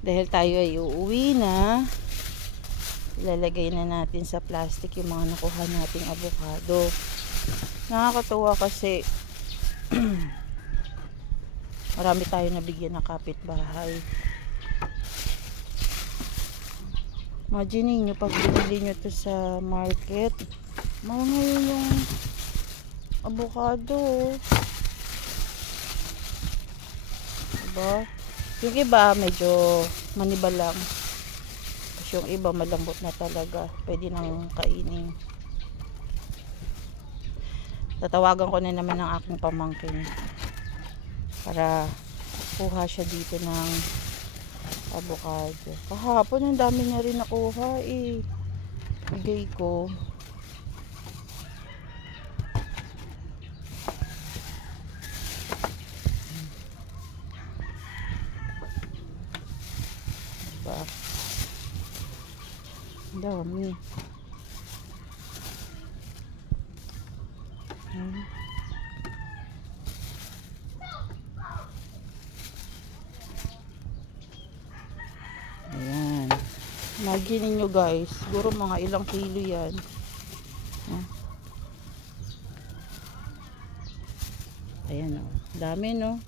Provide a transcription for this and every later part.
Dahil tayo ay uuwi na, ilalagay na natin sa plastic yung mga nakuha nating avocado. Nakakatuwa kasi marami tayo nabigyan ng kapitbahay. Imagine nyo, pag binili nyo to sa market, mahal ngayon yung avocado. Diba? Yung iba medyo maniba lang. Tapos yung iba malambot na talaga. Pwede nang kainin. Tatawagan ko na naman ng aking pamangkin para kuha siya dito ng avocado. Kahapon ang dami niya rin nakuha eh. Bigay ko. Diba? Ang dami. Ayan. Imagine ninyo guys, siguro mga ilang kilo yan. Ayan o. Dami no.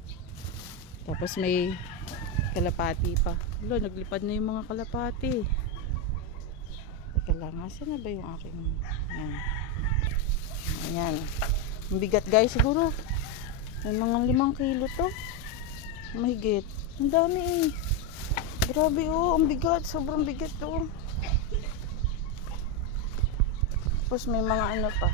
Tapos may kalapati pa. Wala, naglipad na yung mga kalapati. Teka lang, asan na ba yung aking... Ayan. Ayan. Ang bigat guys, siguro. May mga 5 kilo to. Mahigit. Ang dami eh. Grabe oh, ang bigat. Sobrang bigat to. Tapos may mga ano pa.